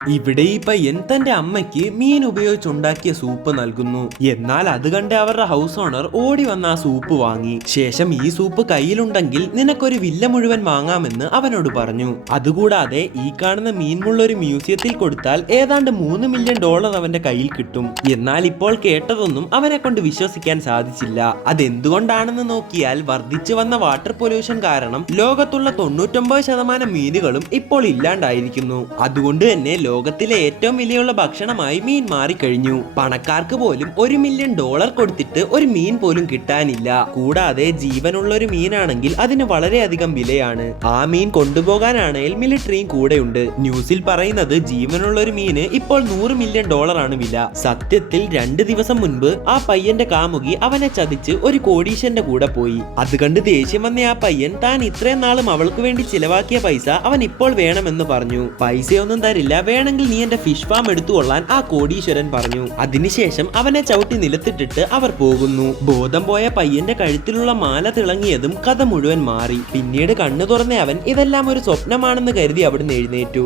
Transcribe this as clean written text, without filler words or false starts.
ഇവിടെ ഈ പയ്യൻ തന്റെ അമ്മയ്ക്ക് മീൻ ഉപയോഗിച്ചുണ്ടാക്കിയ സൂപ്പ് നൽകുന്നു. എന്നാൽ അത് കണ്ട് അവരുടെ ഹൗസ് ഓണർ ഓടി വന്ന ആ സൂപ്പ് വാങ്ങി. ശേഷം ഈ സൂപ്പ് കയ്യിലുണ്ടെങ്കിൽ നിനക്കൊരു വില്ല മുഴുവൻ വാങ്ങാമെന്ന് അവനോട് പറഞ്ഞു. അതുകൂടാതെ ഈ കാണുന്ന മീൻമുള്ള ഒരു മ്യൂസിയത്തിൽ കൊടുത്താൽ ഏതാണ്ട് $3 മില്യൺ അവന്റെ കയ്യിൽ കിട്ടും. എന്നാൽ ഇപ്പോൾ കേട്ടതൊന്നും അവനെ കൊണ്ട് വിശ്വസിക്കാൻ സാധിച്ചില്ല. അതെന്തുകൊണ്ടാണെന്ന് നോക്കിയാൽ വർദ്ധിച്ചു വന്ന വാട്ടർ പൊല്യൂഷൻ കാരണം ലോകത്തുള്ള 99% മീനുകളും ഇപ്പോൾ ഇല്ലാണ്ടായിരിക്കുന്നു. അതുകൊണ്ട് തന്നെ ലോകത്തിലെ ഏറ്റവും വിലയുള്ള ഭക്ഷണമായി മീൻ മാറിക്കഴിഞ്ഞു. പണക്കാർക്ക് പോലും $1 മില്യൺ കൊടുത്തിട്ട് ഒരു മീൻ പോലും കിട്ടാനില്ല. കൂടാതെ ജീവനുള്ള ഒരു മീനാണെങ്കിൽ അതിന് വളരെയധികം വിലയാണ്. ആ മീൻ കൊണ്ടുപോകാനാണെങ്കിൽ മിലിറ്ററിയും കൂടെയുണ്ട്. ന്യൂസിൽ പറയുന്നത് ജീവനുള്ള ഒരു മീന് ഇപ്പോൾ $100 മില്യൺ ആണ് വില. സത്യത്തിൽ 2 ദിവസം മുൻപ് ആ പയ്യന്റെ കാമുകി അവനെ ചതിച്ച് ഒരു കോടീശ്വരന്റെ കൂടെ പോയി. അത് കണ്ട് ദേഷ്യം വന്ന ആ പയ്യൻ താൻ ഇത്രയും നാളും അവൾക്ക് വേണ്ടി ചിലവാക്കിയ പൈസ അവൻ ഇപ്പോൾ വേണമെന്ന് പറഞ്ഞു. പൈസയൊന്നും തരില്ല, വേണമെങ്കിൽ നീ എന്റെ ഫിഷ് ഫാം എടുത്തുകൊള്ളാൻ ആ കോടീശ്വരൻ പറഞ്ഞു. അതിനുശേഷം അവനെ ചവിട്ടി നിലത്തിട്ടിട്ട് അവർ പോകുന്നു. ബോധം പോയ പയ്യന്റെ കഴുത്തിലുള്ള മാല തിളങ്ങിയതും കഥ മുഴുവൻ മാറി. പിന്നീട് കണ്ണു തുറന്ന അവൻ ഇതെല്ലാം ഒരു സ്വപ്നമാണെന്ന് കരുതി അവിടുന്ന് എഴുന്നേറ്റു.